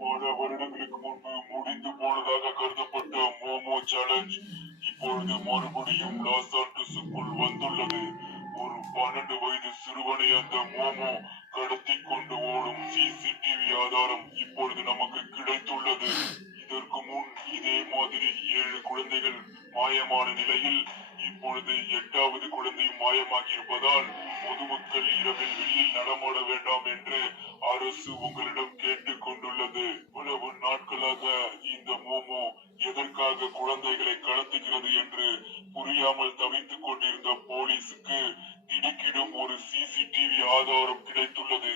பல வருடங்களுக்கு முன்பு முடிந்து போனதாக கருதப்பட்ட மோமோ சேலஞ்ச் இப்பொழுது மறுபடியும் லாஸ் ஆண்டஸுக்குள் வந்துள்ளது. ஒரு 12 வயது சிறுவனை அந்த மோமோ கடத்தி கொண்டு ஓடும் சிசிடிவி ஆதாரம் இப்பொழுது நமக்கு கிடைத்துள்ளது. இதற்கு முன் இதே மாதிரி 7 குழந்தைகள் மாயமான நிலையில் இப்பொழுது 8வது குழந்தையும் மாயமாகி இருப்பதால் பொதுமக்கள் இரவில் வெளியில் நடமாட வேண்டாம் என்று அரசு உங்களிடம் கேட்டுக் கொண்டுள்ளது. பல நாட்களாக இந்த மோமோ எதற்காக குழந்தைகளை கடத்துகிறது என்று புரியாமல் தவித்துக் கொண்டிருந்த போலீசுக்கு திடுக்கிடும் ஒரு சிசிடிவி ஆதாரம் கிடைத்துள்ளது.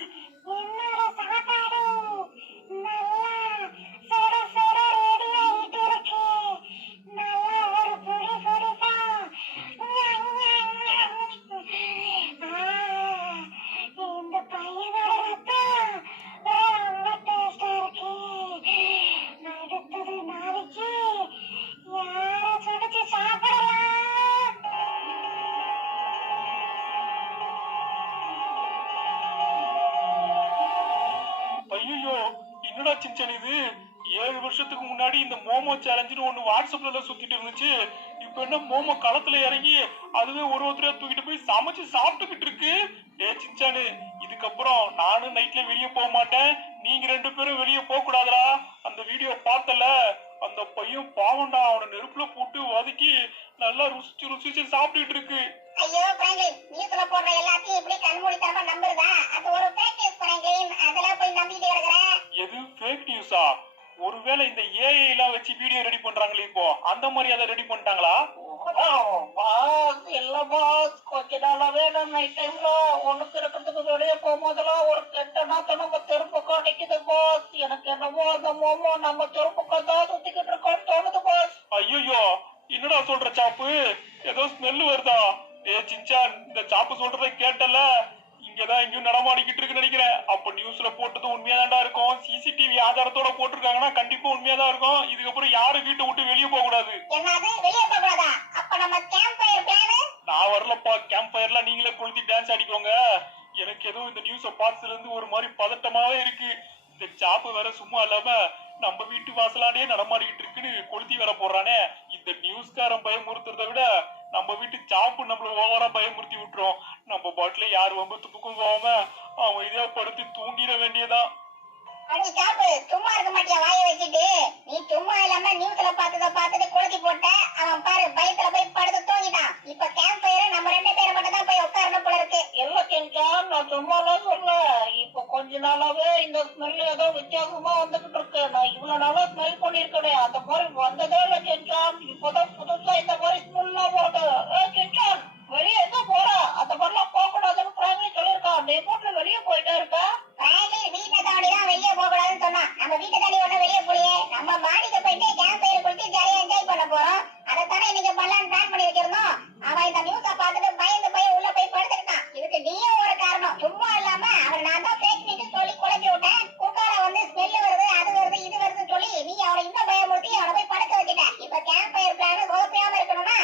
என்னடா சின்சன் இது 7 வருஷத்துக்கு முன்னாடி இந்த மோமோ சேலஞ்சுன்னு ஒண்ணு வாட்ஸ்அப்ல சுத்திட்டு இருந்துச்சு. இப்ப என்ன மோமோ களத்துல இறங்கி அதுவே ஒருத்தரையா தூக்கிட்டு போய் சமைச்சு சாப்பிட்டுக்கிட்டு இருக்கு. சின்சானு, இதுக்கப்புறம் நானும் நைட்ல வெளியே போக மாட்டேன், நீங்க 2 பேரும் வெளியே போக கூடாதுடா. அந்த வீடியோ பார்த்தல, அந்த பையன் பாவண்டா, அவனை நெருப்புல போட்டு வதக்கி நல்லா ருசிச்சு சாப்பிட்டுட்டு இருக்கு. ஐயோ பிராங்க்லின், நியூஸ்ல போடுற எல்லாத்தையும் இப்படி கண்மூடித்தனமா நம்புறதா? அது ஒரு ஃபேக் நியூஸ் பிராங்க்லின், அதெல்லாம் போய் நம்பிட்டு கிடக்குற. எது ஃபேக் நியூஸா? ஒருவேளை இந்த ஏஐ எல்லாம் வச்சு வீடியோ ரெடி பண்றாங்களே இப்போ, அந்த மாதிரி அதை ரெடி பண்ணிட்டாங்களா? பாஸ் இல்ல பாஸ், கொஞ்ச நாளாவே நான் நைட் டைம்ல ஒண்ணுக்கு இருக்கிறதுக்கு வெளியே போகும்போதெல்லாம் ஒரு கெட்ட நாத்த நம்ம தெருப்பக்கம் நிக்குது பாஸ். எனக்கு என்னமோ அந்த மோமோ நம்ம தெருப்பக்கம் தான் சுத்திக்கிட்டு இருக்கோம்னு தோணுது பாஸ். ஐயோ, என்னடா சொல்ற சாப்பு? ஏதோ ஸ்மெல் வருதா? சின்சான், இந்த சாப்பு சொல்றதை கேட்டல, இங்கதான் எங்கேயும் நடமாடிக்கிட்டு இருக்குன்னு நினைக்கிறேன். அப்ப நியூஸ்ல போட்டது உண்மையாதான்டா இருக்கும். சிசிடிவி ஆதாரத்தோட போட்டிருக்காங்கன்னா கண்டிப்பா உண்மையாதான் இருக்கும். இதுக்கப்புறம் யாரும் வீட்டை விட்டு வெளியே போக கூடாது. என்னது, வெளியே போக கூடாதா? அப்ப நம்ம கேம்ப் ஃபயர் பிளான்? நான் வரலப்பா, கேம்ப் ஃபயர்லாம் நீங்களே கொளுத்தி டான்ஸ் ஆடிக்கோங்க. எனக்கு ஏதோ இந்த நியூஸை பார்த்ததுல இருந்து ஒரு மாதிரி பதட்டமாவே இருக்கு. இந்த சாப்பு வேற சும்மா இல்லாம நம்ம வீட்டு வாசலாடே நடமாடிக்கிட்டு இருக்குன்னு கொளுத்தி வேற போடுறானே. இந்த நியூஸ்காரன் பயமுறுத்துறத விட நம்ம வீட்டு சாப்பு நம்மள ஓவரா பயமுறுத்தி விட்டுரும். நம்ம பாட்டுல யார் வம்பத்துக்கும் போகாம அவன் இதே படுத்து தூங்கிட வேண்டியதான். அடி சாப்பு, சும்மா இருக்க மாட்டியா வாயை வச்சுட்டு? நீ சும்மா இல்லாம நியூஸ்ல பார்த்துட்டு கொளுத்தி போட்ட. அவன் பாரு பயத்துல போய் படுத்து தூங்கிட்டான். இப்ப கேம்ப் ஃபயர் நம்ம 2 பேரை மட்டும் தான் போய் உட்காரணும் போல இருக்கு. இல்ல சின்சான், நான் சும்மாலாம் சொல்ல. இப்ப கொஞ்ச நாளாவே இந்த ஸ்மெல் ஏதோ வித்தியாசமா வந்துகிட்டு இருக்கு. நான் இவ்வளவு நாளா ஸ்மெல் பண்ணிருக்கேன், அந்த மாதிரி வந்ததே இல்ல சின்சான். இப்பதான் புதுசா இந்த மாதிரி ஸ்மெல்லாம் வருது. சின்சான், வெளியே எங்க போற? அந்த மாதிரிலாம் போக கூடாதுன்னு பிராங்க்லின் சொல்லியிருக்கான். நீ போட்டு வெளியே போயிட்டே இருக்க. பிராங்க்லின் வீட்டை தாண்டிதான் வெளியே போக கூடாதுன்னு சொன்னான். நம்ம வீட்டை தாண்டி ஒண்ணு வெளியே போலியே. நம்ம மாடிக்கு போயிட்டு கேம்ப் ஃபயர் கொடுத்து ஜாலியா என்ஜாய் பண்ண போறோம். அதைத்தானே இன்னைக்கு பண்ணலான்னு பிளான் பண்ணி வச்சிருந்தோம். அவன் இந்த நியூஸை பார்த்துட்டு பயந்து போய் உள்ள போய் படுத்துக்கிட்டான். இதுக்கு நீயும் ஒரு காரணம். சும்மா இல்லாம அவன் நான் தான் ஃபேக் நியூஸ் சொல்லி குழப்பி விட்டேன். குக்கால வந்து ஸ்மெல் வருது, அது வருது, இது வருதுன்னு சொல்லி நீ அவனை இன்னும் பயமுறுத்தி அவனை போய் படுக்க வச்சுட்ட. இப்ப கேம்ப் ஃபயர் பிளான் சொதப்பியாம இருக்கணும்னா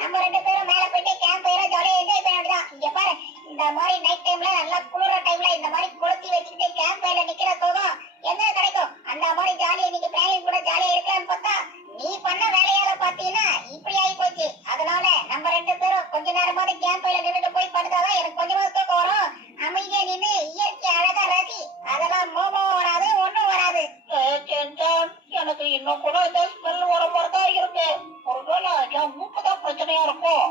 நம்ம 2 பேரும் மேல போயிட்டு கேம்ப் ஃபயரை ஜாலியா என்ஜாய் பண்ண வேண்டியதான். இங்க பாரு, இந்த மாதிரி நைட் டைம்ல நல்லா குளிர டைம்ல இந்த மாதிரி கொளுத்தி வச்சுட்டு கேம்ப் ஃபயர்ல நிக்கிற சோகம் எங்க கிடைக்கும்? அந்த மாதிரி ஜாலியா இன்னைக்கு பிளானிங் கூட ஜாலியா இருக்கலாம்னு பார்த்தா நீ பண்ண வேலையால பாத்தீங்கன்னா இப்படி ஆகி போச்சு. அதனால நம்ம 2 பேரும் கொஞ்ச நேரமாவது கேம்ப் ஃபயர்ல நின்றுட்டு போய் படுத்தாதான் எனக்கு கொஞ்சமாவது தூக்கம் வரும். அமைதியா நின்று இயற்கை அழகா ரசி. அதெல்லாம் மோமோ வராது, ஒண்ணும் வராது. சின்சான், எனக்கு இன்னும் கூட இந்த ஸ்மெல் வர மாதிரி தான் இருக்கு. ஒருவேளை என் மூக்கு தான் பிரச்சனையா இருக்கும்.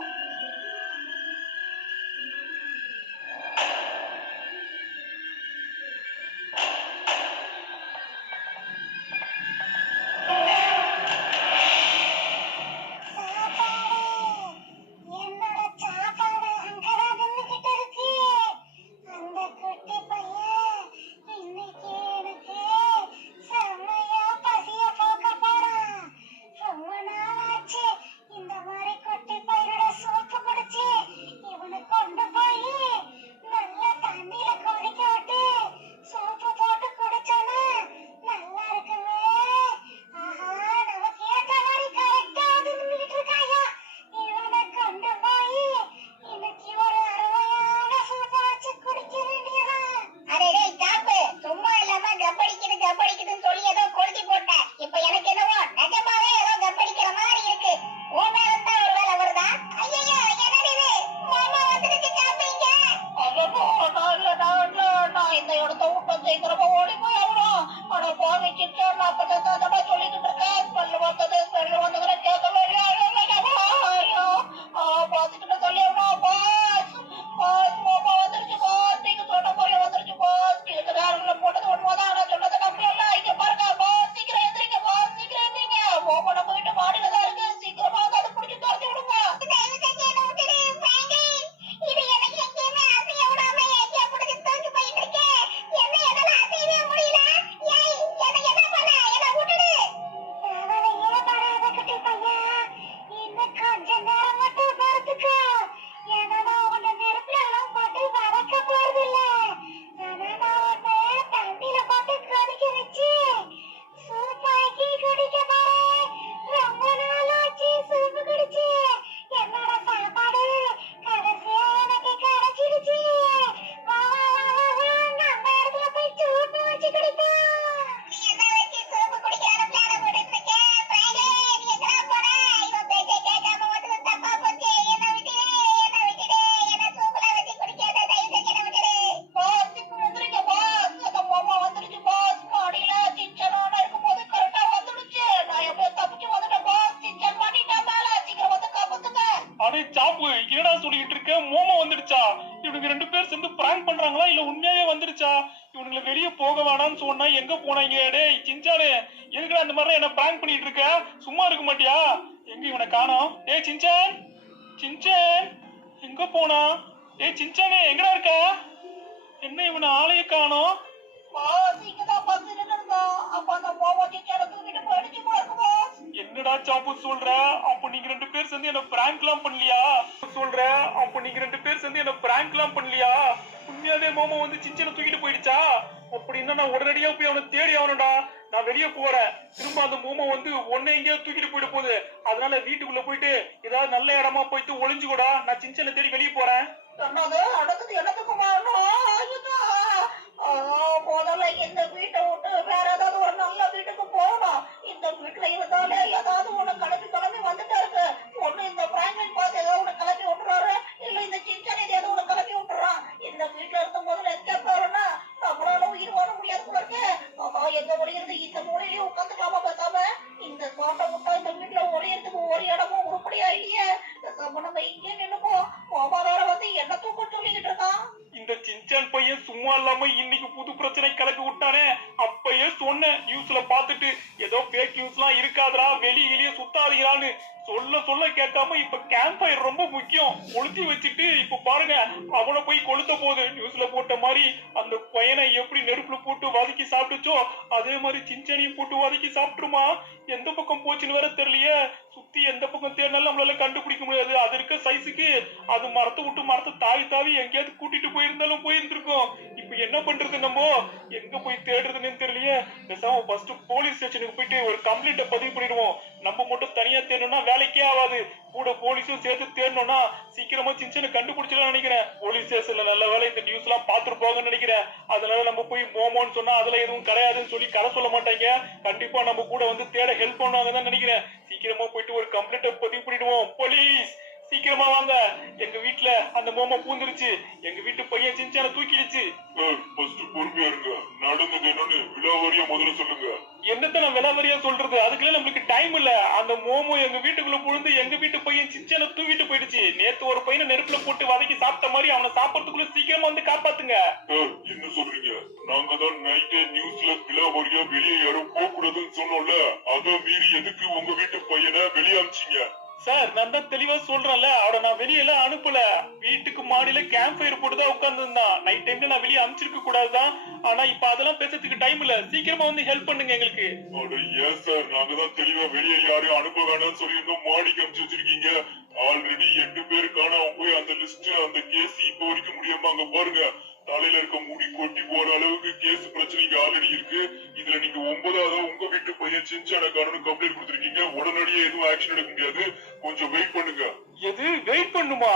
போறியா? டேய் சின்சானு, எதுக்குடா அந்த மாதிரி என்ன பிராங்க் பண்ணிட்டு இருக்க? சும்மா இருக்க மாட்டியா? எங்க இவனை காணோம்? டேய் சின்சான், சின்சான் எங்க போனா? டேய் சின்சானே எங்கடா இருக்க? என்ன இவனை ஆளைய காணோம்? என்னடா சாப்பு சொல்ற? அப்ப நீங்க 2 பேர் சேர்ந்து என்ன பிராங்க் எல்லாம் பண்ணலையா? சொல்ற அப்ப நீங்க 2 பேர் சேர்ந்து என்ன பிராங்க் எல்லாம் பண்ணலையா? உண்மையாவே மோமோ வந்து சின்சனை தூக்கிட்டு போயிடுச்சா? அப்படின்னா நான் உடனடியா போய் அவனை தேடி ஆகணும்டா. நான் வெளியே போறேன். திரும்ப அந்த மோமோ வந்து உன்னை எங்கேயோ தூக்கிட்டு போயிட போகுது. அதனால வீட்டுக்குள்ள போயிட்டு ஏதாவது நல்ல இடமா போயிட்டு ஒளிஞ்சுக்கூடா. நான் சின்சனை தேடி வெளியே போறேன். முதல்ல இந்த வீட்டை விட்டு வேற ஏதாவது ஒரு நல்ல வீட்டுக்கு போகணும். இந்த வீட்டுல இருந்தாலே ஏதாவது ஒண்ணு கிளம்பி வந்துட்டே இருக்கு. ஒண்ணு இந்த பிராங்கன் பாஸ் ஏதோ ஒண்ணு கிளப்பி விட்டுறாரு, இல்ல இந்த சின்சன் ஏதோ ஒண்ணு கிளப்பி விட்டுறான். இந்த வீட்டுல இருக்கும் போது எஸ்கேப் ஆகணும்னா நம்மளால உயிர் வாழ முடியாது போல இருக்கு. எங்க ஒளியிறது? இந்த மூலையிலேயே உட்காந்துக்கலாமா பேசாம? இந்த தோட்டம் விட்டா இந்த வீட்டுல ஒளியறதுக்கு ஒரு இடமும் உருப்படியா இல்லையே. நம்ம இங்கே நின்னுப்போம். மாமா வேற வந்து என்ன தூக்கம் சொல்லிக்கிட்டு இருக்கான். இந்த சின்சான் பையன் சும்மா இல்லாம இன்னைக்கு புது பிரச்சனை கிளப்பி விட்டானே. அப்பயே சொன்னேன் நியூஸ்ல பாத்துட்டு, ஏதோ பேக் நியூஸ் எல்லாம் இருக்காதரா, வெளியிலேயே சுத்தாதீங்களான்னு சொல்ல கேட்காம இப்ப கேம்ப் ஃபயர் ரொம்ப முக்கியம் கொளுத்தி வச்சுட்டு இப்ப பாருங்க அவனை போய் கொளுத்த போகுது. நியூஸ்ல போட்ட மாதிரி அந்த பையனை எப்படி நெருப்புல போட்டு வதக்கி சாப்பிட்டுச்சோ அதே மாதிரி சின்சானையும் போட்டு வதக்கி சாப்பிட்டுருமா. எந்த பக்கம் போச்சுன்னு வேற தெரியலையே. சுத்தி எந்த பக்கம் தேடினாலும் நம்மளால கண்டுபிடிக்க முடியாது. அது இருக்க சைஸுக்கு அது மரத்தை விட்டு மரத்தை தாவி எங்கேயாவது கூட்டிட்டு போயிருந்தாலும் போயிருந்திருக்கும். இப்ப என்ன பண்றது? நம்ம எங்க போய் தேடுறதுன்னு தெரியலையே. பேசாம ஃபர்ஸ்ட் போலீஸ் ஸ்டேஷனுக்கு போயிட்டு ஒரு கம்ப்ளைண்ட பதிவு பண்ணிடுவோம். நம்ம மட்டும் தனியா தேடணும்னா வேலைக்கே ஆகாது. கூட போலீஸும் சேர்த்து தேடணும்னா சீக்கிரமா சின்சனை கண்டுபிடிச்சிடலாம் நினைக்கிறேன். போலீஸ் ஸ்டேஷன்ல நல்ல வேலை இந்த நியூஸ் எல்லாம் பாத்துருப்பாங்கன்னு நினைக்கிறேன். அதனால நம்ம போய் மோமோன்னு சொன்னா அதுல எதுவும் கிடையாதுன்னு சொல்லி கதை சொல்ல மாட்டாங்க. கண்டிப்பா நம்ம கூட வந்து தேட ஹெல்ப் பண்ணுவாங்கன்னு நினைக்கிறேன். சீக்கிரமா போயிட்டு ஒரு கம்ப்ளைண்ட பதிவு பண்ணிடுவோம். போலீஸ் சீக்கிரமா வாங்க. எங்க வீட்டுல அந்த மோமோ பூந்துருச்சு. எங்க வீட்டு பையன் சின்சானை தூக்கிடுச்சு. பொறுமையா இருங்க. நடந்தது என்னன்னு விலாவரியா முதல்ல சொல்லுங்க. என்னத்த நான் விலாவரியா சொல்றது? அதுக்குள்ள நம்மளுக்கு டைம் இல்ல. அந்த மோமோ எங்க வீட்டுக்குள்ள புழுந்து எங்க வீட்டு பையன் சின்சானை தூக்கிட்டு போயிடுச்சு. நேத்து ஒரு பையனை நெருப்புல போட்டு வதக்கி சாப்பிட்ட மாதிரி அவனை சாப்பிடறதுக்குள்ள சீக்கிரமா வந்து காப்பாத்துங்க. என்ன சொல்றீங்க? நாங்க தான் நைட்டே நியூஸ்ல விலாவரியா வெளியே யாரும் போக கூடாதுன்னு சொன்னோம்ல. அதை மீறி எதுக்கு உங்க வீட்டு பையனை வெளியே அனுப்பிச்சீங்க? சார் நான் தான் தெளிவா சொல்றேன்ல, அவட நான் வெளியெல்லாம் அனுப்பல. வீட்டுக்கு மாடியில கேம்ப் ஃபயர் போட்டுதான் உட்கார்ந்து இருந்தான். நைட் டைம்ல நான் வெளியே அனுப்பிச்சிருக்க கூடாதுதான். ஆனா இப்ப அதெல்லாம் பேசுறதுக்கு டைம் இல்ல. சீக்கிரமா வந்து ஹெல்ப் பண்ணுங்க எங்களுக்கு. ஏன் சார் நாங்க தான் தெளிவா வெளியே யாரையும் அனுப்ப வேண்டாம்னு சொல்லி இன்னும் மாடிக்கு அனுப்பிச்சு வச்சிருக்கீங்க. ஆல்ரெடி 8 பேர் காணாம போய் அந்த லிஸ்ட் அந்த கேஸ் இப்ப வரைக்கும் முடியாம அங்க பாருங்க. தலையில இருக்க முடி கொட்டி போற அளவுக்கு கேஸ் பிரச்சனை இங்க ஆல்ரெடி இருக்கு. இதுல நீங்க 9ஆவது உங்க வீட்டு பையன் சின்சான காரணம் கம்ப்ளைண்ட் கொடுத்திருக்கீங்க. உடனடியே எதுவும் ஆக்ஷன் எடுக்க முடியாது. கொஞ்சம் வெயிட் பண்ணுங்க. எது வெயிட் பண்ணுமா?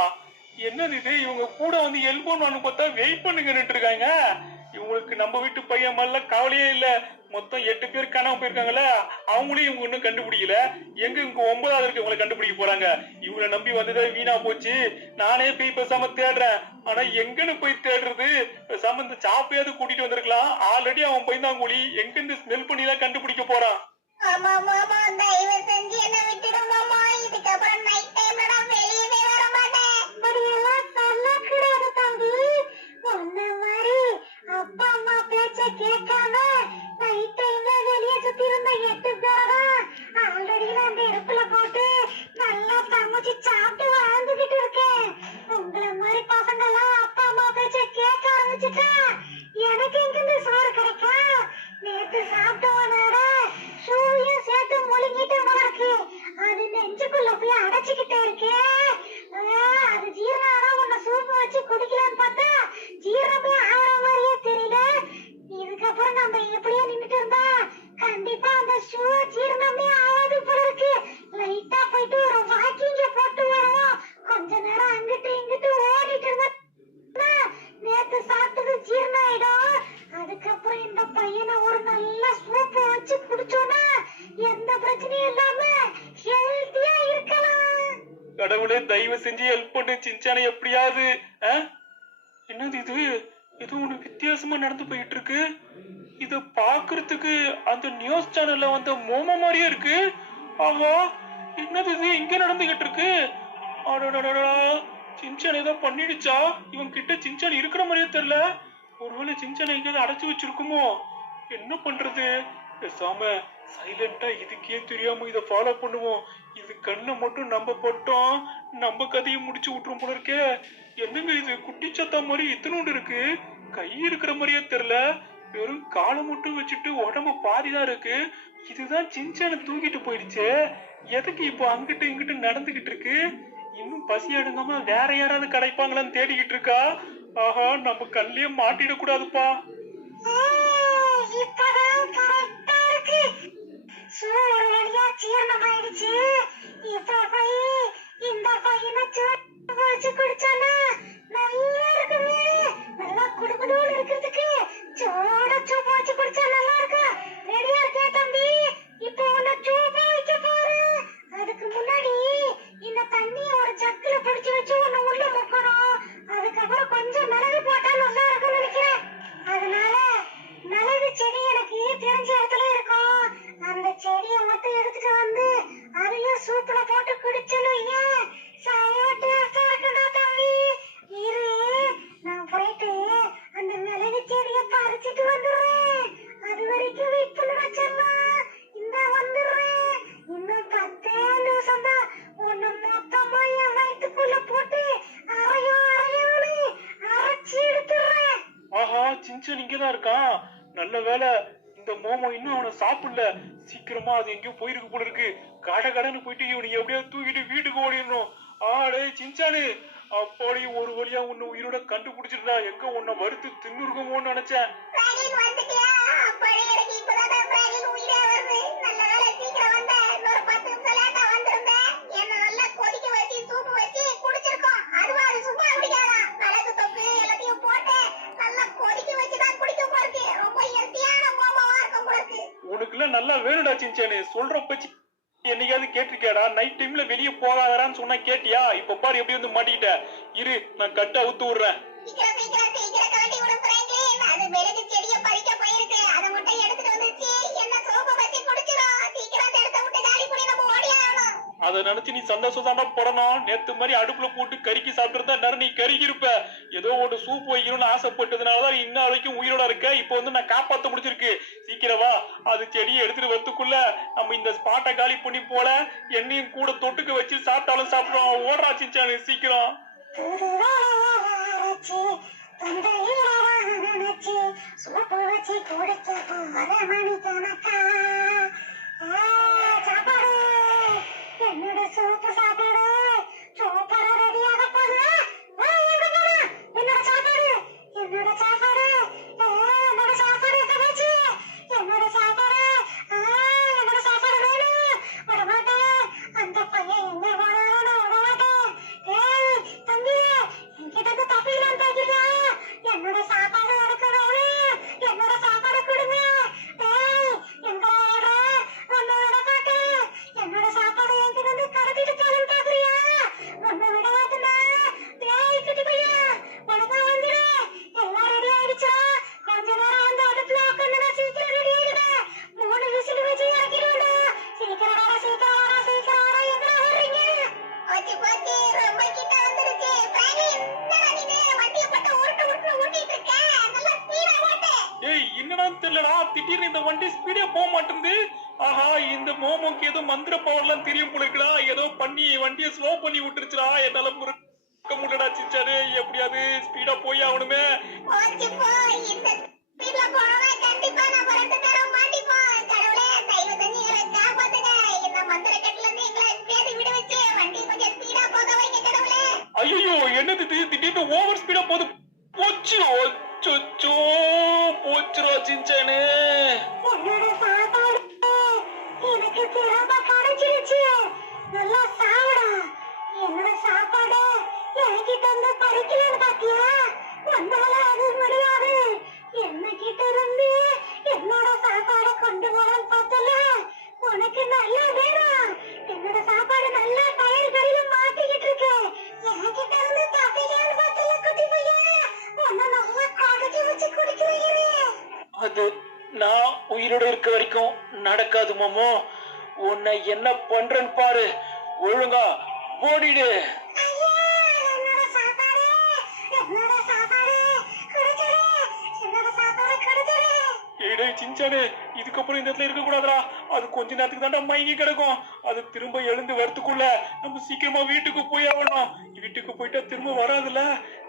என்னது இது? இவங்க கூட வந்து ஹெல்ப் பண்ணு பார்த்தா வெயிட் பண்ணுங்கன்னு இருக்காங்க. இவங்களுக்கு நம்ம வீட்டு பையன் மேல கவலையே இல்ல. மொத்தம் 8 பேர் காணாம போயிருக்காங்கல்ல, அவங்களையும் இவங்க இன்னும் கண்டுபிடிக்கல. எங்க இங்க 9ஆவது இருக்கு இவங்களை கண்டுபிடிக்க போறாங்க. இவங்களை நம்பி வந்ததே வீணா போச்சு. நானே போய் பேசாம தேடுறேன். ஆனா எங்கன்னு போய் தேடுறது? பேசாம இந்த சாப்பையாவது கூட்டிட்டு வந்திருக்கலாம். ஆல்ரெடி அவன் பயந்தாங்குழி எங்க இருந்து ஸ்மெல் பண்ணி தான் கண்டுபிடிக்க போறான். ஆமா மாமா, தயவு செஞ்சு என்ன விட்டுடும் மாமா. இதுக்கப்புறம் நைட் டைம்ல நான் வெளியவே வர மாட்டேன். அப்படியெல்லாம் சொல்லக்கூடாது தம்பி. உன்ன மாதிரி அப்பா அம்மா பேச்ச கேட்காம நைட் டைம்ல வெளியே சுத்தி இருந்த 8 பேரா ஆல்ரெடி நான் நெருப்புல போட்டு நல்லா சமைச்சு சாப்பிட்டு வாழ்ந்துகிட்டு இருக்கேன். உங்களை மாதிரி பசங்க எல்லாம் அப்பா அம்மா பேச்ச கேட்க ஆரம்பிச்சுட்டா எனக்கு எங்கிருந்து சோறு கிடைக்கும்? நேத்து சாப்பிட்டவனோட ஷூவையும் சேர்த்து முழுங்கிட்டு உனக்கு அது நெஞ்சுக்குள்ள போய் அடைச்சுக்கிட்டே இருக்கே. அது ஜீரணம் உன்னை சூப்பு வச்சு குடிக்கலான்னு பார்த்தா ஜீரணமே ஆகிற மாதிரியே தெரியல. இதுக்கப்புறம் நம்ம எப்படியே நின்றுட்டு இருந்தா கண்டிப்பா அந்த ஷூ ஜீரணமே ஆகாது போல இருக்கு. லைட்டா போயிட்டு ஒரு வாக்கிங்க போட்டு வருவோம். கொஞ்ச நேரம் அங்கிட்டு இங்கிட்டு ஓடிட்டு இருந்தா நேத்து சாப்பிட்டது ஜீரணம் ஆயிடும். அதுக்கப்புறம் இந்த பையனை ஒரு நல்ல சூப்பு வச்சு குடிச்சோன்னா எந்த பிரச்சனையும் இல்லாம ஹெல்த்தியா இருக்கலாம். கடவுளே தயவு செஞ்சு ஹெல்ப் பண்ணு சின்சானை எப்படியாவது. என்னது இது? ஏதோ ஒண்ணு வித்தியாசமா நடந்து போயிட்டு இருக்கு. இத பாக்குறதுக்கு அந்த நியூஸ் சேனல்ல வந்த மோமோ மாதிரியே இருக்கு. ஆஹா, என்னது இது இங்க நடந்துகிட்டு இருக்கு? அடடடடா, சின்சான் ஏதோ பண்ணிடுச்சா? இவன் கிட்ட சின்சான் இருக்கிற மாதிரியே தெரியல. ஒருவேளை சின்சானை எங்கேயாவது அடைச்சு வச்சிருக்குமோ? என்ன பண்றது? பேசாம சைலண்டா இதுக்கே தெரியாம இத ஃபாலோ பண்ணுவோம். இது கண்ணை மட்டும் நம்ம பட்டோம் நம்ம கதையை முடிச்சு விட்டுரும் போல இருக்கே. என்னங்க இது குட்டிச்சத்தா மாதிரி இத்தனோண்டு இருக்கு, கை இருக்கிற மாதிரியே தெரியல, வெறும் காலை மட்டும் வச்சுட்டு உடம்பு பாதிதான் இருக்கு. இதுதான் சின்சான தூக்கிட்டு போயிடுச்சு. எதுக்கு இப்போ அங்கிட்டு இங்கிட்டு நடந்துகிட்டு இருக்கு? இன்னும் பசி அடங்காம வேற யாராவது கிடைப்பாங்களான்னு தேடிக்கிட்டு இருக்கா. ஆஹா, நம்ம கல்லையே மாட்டிடக்கூடாதுப்பா. இப்பதான் கரெக்டா இருக்கு. சூடு வழியா ஜீரணமாயிடுச்சு. இப்ப போய் இந்த பையனை சூடு வச்சு குடிச்சானா நல்லா இருக்குமே. நல்லா குடுகுடுன்னு இருக்கிறதுக்கு சூட சூப்பு வச்சு குடிச்சா நல்லா இருக்கும். ரெடியா இருக்கியா தம்பி? இப்போ உன்னை சூப்பா வைக்க போறேன். அதுக்கு முன்னாடி இந்த தண்ணிய ஒரு ஜக்குல பிடிச்சு வச்சு உன்னை உள்ள முக்கணும். அதுக்கப்புறம் கொஞ்சம் மிளகு போட்டா நல்லா இருக்கும்னு நினைக்கிறேன். அதனால மிளகு செடி எனக்கு தெரிஞ்ச இடத்துல இருக்கும். அந்த செடியை மட்டும் எடுத்துட்டு வந்து அதையும் சூப்புல போட்டு குடிச்சணும். ஏன் சரியா டேஸ்டா இருக்குடா தம்பி. இரு, நான் போயிட்டு அந்த மிளகு செடியை பறிச்சிட்டு வந்துடுறேன். அது வரைக்கும் வெயிட் பண்ண வச்சிடலாம். இந்த வந்துடுறேன். இன்னும் 10 நிமிஷம் தான். ஒன்னு மொத்தமா என் வயிற்றுக்குள்ள போட்டு அரையோன்னு அரைச்சி எடுத்துடுறேன். ஆஹா, சின்சன் இங்கதான் இருக்கான். நல்ல வேலை இந்த மோமோ இன்னும் அவனை சாப்பிடல. சீக்கிரமா அது எங்கேயோ போயிருக்கு போல இருக்கு. கடன்னு போயிட்டு இவனை எப்படியாவது தூக்கிட்டு வீட்டுக்கு ஓடிடணும். ஆடே சின்சானு, அப்படி ஒரு வழியா உன்னை உயிரோட கண்டுபிடிச்சிருந்தா. எங்க உன்னை வறுத்து தின்னுருக்கமோன்னு நினைச்சேன். பிராங்கின் வந்துட்டியா? அப்படி எனக்கு இப்பதான் பிராங்கின் உயிரே வருது. நல்ல வேலை சீக்கிரம் வந்த. இன்னொரு 10 நிமிஷம் லேட்டா வந்திருந்தேன். என்ன நல்லா கொதிக்க வச்சு சூப்பு வச்சு குடிச்சிருக்கோம். அதுவா அது சும்மா குடிக்காதா. மிளகு தொக்கு எல்லாத்தையும் போட்டு நல்லா கொதிக்க வச்சுதான் குடிக்க போறது. ரொம்ப ஹெல்த்தியான மோமோவா இருக்கும் போல இருக்கு. உனக்குள்ள நல்லா வேணுடா சின்சானு. சொல்ற பச்சு என்னைக்காவது கேட்டிருக்கியாடா? நைட் டைம்ல வெளியே போகாதரான்னு சொன்னா கேட்டியா? இப்ப பாரு எப்படி வந்து மாட்டிக்கிட்ட. இரு, நான் கட்ட அவுத்து விடுறேன். சீக்கிரம் கட்டி விடு பிராங்கின். அது மிளகு செடியை பறிக்க போயிருக்கு. அதை மட்டும் எடுத்துட்டு வந்துச்சு. என்ன சோப்பு வச்சு குடிச்சிடும். சீக்கிரம் அந்த இடத்த விட்டு காலி பண்ணி நம்ம ஓடியாகணும். அதை நினைச்சு நீ சந்தோஷம் தாண்டா படணும். நேத்து மாதிரி அடுப்புல போட்டு கறிக்கு சாப்பிட்டுருந்தா நேரம் நீ கருகி இருப்ப. ஏதோ ஒரு சூப் வைக்கணும்னு ஆசைப்பட்டதுனாலதான் இன்ன வரைக்கும் உயிரோட இருக்க. இப்போ வந்து நான் காப்பாத்த முடிச்சிருக்கு. சீக்கிரம் வா. அது செடியை எடுத்துட்டு வரதுக்குள்ள நம்ம இந்த ஸ்பாட்டை காலி பண்ணி போல என்னையும் கூட தொட்டுக்க வச்சு சாப்பிட்டாலும் சாப்பிடுறோம். ஓடுறா சின்சானு சீக்கிரம். சூப்பு வச்சு குடிக்க போற மணி கணக்கா. சாப்பாடு, என்னோட சூப்பு சாப்பாடு சூப்பரா ரெடியாக போகுது. எங்க போன என்னோட சாப்பாடு? என்னோட சாப்பாடு என்னோட சாப்பாடு எங்க போச்சு? என்னோட சாப்பாடு என்னோட சாப்பாடு வேணும். விடமாட்டேன். அந்த பையன் எங்க போனாலும் விடமாட்டேன். ஏய் தம்பி, என்கிட்ட இருந்து தப்பிக்கலாம் பாக்குறியா? என்னோட சாப்பாடு எனக்கு வேணும். என்னோட சாப்பாடு கொடுங்க. ஏய் எங்க ஓடுற? உன்னை விட மாட்டேன். என்னோட சாப்பாடு என்கிட்ட இருந்து கடத்திட்டு போகணும்னு பாக்குறியா? உன்னை விட மாட்டேன்னா. ஏய் குட்டி பையன், உனக்கு வந்துடு. எல்லாம் ரெடி ஆயிடுச்சா? கொஞ்ச நேரம் வந்து அடுப்புல உட்காந்து சீக்கிரம் ரெடி ஆயிடுவேன். 3 விசில் வச்சு இறக்கிடுவேண்டா. சீக்கிரம் வாடா, சீக்கிரம் வாடா, சீக்கிரம் வாடா. எங்க வர்றீங்க? போச்சு ரொம்ப கிட்ட வந்துருச்சு. பிராங்கின், என்னடா நீ வண்டியை பட்டு உருட்டு ஊட்டிட்டு இருக்க? நல்லா ஸ்பீடா ஓட்டு. ஏய், என்னடான்னு தெரியலடா, திடீர்னு இந்த வண்டி ஸ்பீடே போக மாட்டேங்குது. ஆஹா, இந்த மோமோக்கு ஏதோ மந்திர பவர்லாம் தெரியும் போல இருக்குடா. ஏதோ பண்ணி வண்டியை ஸ்லோ பண்ணி விட்டுருச்சுடா. என்னால முறுக்க முடியலடா சின்சானு. எப்படியாவது ஸ்பீடா போய் ஆகணுமே. போச்சு போ. இந்த ஸ்பீட்ல போனோம்னா கண்டிப்பா நம்ம 2 பேரும் மாட்டிப்போம். கடவுளே, தயவு செஞ்சு எங்களை காப்பாத்துங்க. இந்த மந்திர கட்டுல இருந்து எங்களை எப்படியாவது விட வச்சு வண்டி கொஞ்சம் ஸ்பீடா போக வைங்க கடவுளே. ஐயோ, என்னது இது திடீர்னு ஓவர் ஸ்பீடா போகுது. போச்சு, அச்சோ, போச்சுடா சின்சானு. என்னோட சாப்பாடு எனக்கு திரும்ப கிடைச்சிருச்சு. நல்லா சாப்பிடா. என்னோட சாப்பாடு என்கிட்ட இருந்து பறிக்கலன்னு பாத்தியா? உன்னால அது முடியாது. என்ன கிட்ட இருந்து என்னோட சாப்பாடை கொண்டு போறேன்னு பார்த்தல. உனக்கு நல்லா வேணும். என்னோட சாப்பாடு நல்லா பயிர் கறியில மாட்டிக்கிட்டு இருக்கு. என்கிட்ட இருந்து தப்பிக்கலான்னு பார்த்தல குட்டி பையன். உன்னை நல்லா கொதிக்க வச்சு குடிக்கிறேன். அது நான் உயிரோட இருக்க வரைக்கும் நடக்காது மாமோ. உன்னை என்ன பண்றேன்னு பாரு. ஒழுங்கா ஓடிடு. டேய் சின்சானு, இதுக்கப்புறம் இந்த இடத்துல இருக்க கூடாதுடா. அது கொஞ்ச நேரத்துக்கு தாண்டா மயங்கி கிடக்கும். அது திரும்ப எழுந்து வரத்துக்குள்ள நம்ம சீக்கிரமா வீட்டுக்கு போய் ஆகணும். வீட்டுக்கு போயிட்டா திரும்ப வராதுல்ல.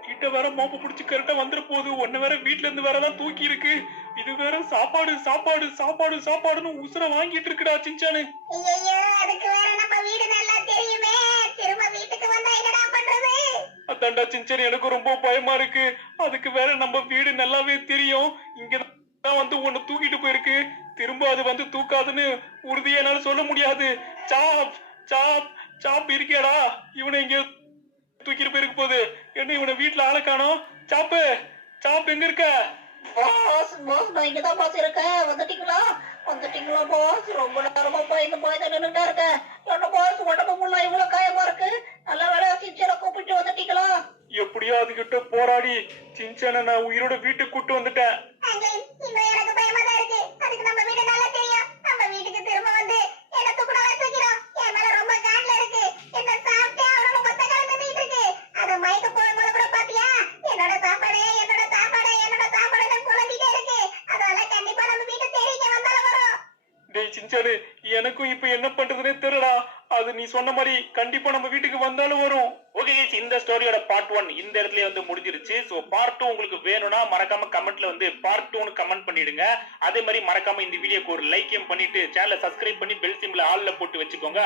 வீட்டை வேற மோப்ப பிடிச்சி கரெக்டா வந்துட போகுது. ஒன்னு வேற வீட்டுல இருந்து வேறதான் தூக்கி இருக்கு. இது வேற சாப்பாடு சாப்பாடு சாப்பாடு சாப்பாடுன்னு உசுர வாங்கிட்டு இருக்குடா சின்சானு. ஐயோ, அதுக்கு வேற நம்ம வீடு நல்லா தெரியுமே. திரும்ப வீட்டுக்கு வந்தா என்னடா பண்றது? அதான்டா சின்சானு, எனக்கு ரொம்ப பயமா இருக்கு. அதுக்கு வேற நம்ம வீடு நல்லாவே தெரியும். இங்கதான் வந்து உன்னை தூக்கிட்டு போயிருக்கு. திரும்ப அது வந்து தூக்காதுன்னு உறுதியா என்னால சொல்ல முடியாது. சாப் சாப் சாப் இருக்கியாடா? இவனை இங்க தூக்கிட்டு போயிருக்கு போகுது. என்ன இவனை வீட்டுல ஆளை காணோம். சாப்பு சாப் எங்க இருக்க? பாஸ் பாஸ் நான் இங்கதான் பாஸ் இருக்கேன். வந்துட்டீங்களா வந்துட்டீங்களா பாஸ்? ரொம்ப நேரமா போயிட்டு நின்றுட்டா இருக்கேன். என்ன பாஸ் உடம்பு முள்ள இவ்வளவு காயமா இருக்கு? நல்ல வேலை சின்சனை கூப்பிட்டு வந்துட்டீங்களா? எப்படியோ அதுகிட்ட போராடி சின்சான நான் உயிரோட வீட்டுக்கு கூட்டு வந்துட்டேன். அங்கிள், இன்னும் எனக்கு பயமா தான் இருக்கு. அதுக்கு நம்ம வீடு நல்லா தெரியும். நம்ம வீட்டுக்கு திரும்ப வந்து என்ன தூக்குனவா தூக்கிடும். என் மேல ரொம்ப காண்ல இருக்கு. என்ன சாப்பிட்டே அவனோட மொத்த காலம் தந்துட்டு இருக்கு. அது மயக்க போகும்போது கூட பாத்தியா? என்னோட சாப்பாடு என்னோட சாப்பாடு என்னோட சாப்பாடு குழம்பிட்டே இருக்கு. அதெல்லாம் கண்டிப்பா நம்ம வீட்டை தேடி இங்க வந்தாலும் வரும். டேய் சின்சானு, எனக்கும் இப்ப என்ன பண்றதுனே தெரியலடா. அது நீ சொன்ன மாதிரி கண்டிப்பா நம்ம வீட்டுக்கு வந்தாலும் வரும். ஓகே गाइस, இந்த ஸ்டோரியோட பார்ட் 1 இந்த இடத்துல வந்து முடிஞ்சிருச்சு. சோ பார்ட் 2 உங்களுக்கு வேணும்னா மறக்காம கமெண்ட்ல வந்து பார்ட் 2 னு கமெண்ட் பண்ணிடுங்க. அதே மாதிரி மறக்காம இந்த வீடியோக்கு ஒரு லைக்கையும் பண்ணிட்டு சேனலை சப்ஸ்கிரைப் பண்ணி பெல் சிம்பலை ஆல்ல போட்டு வச்சுக்கோங்க.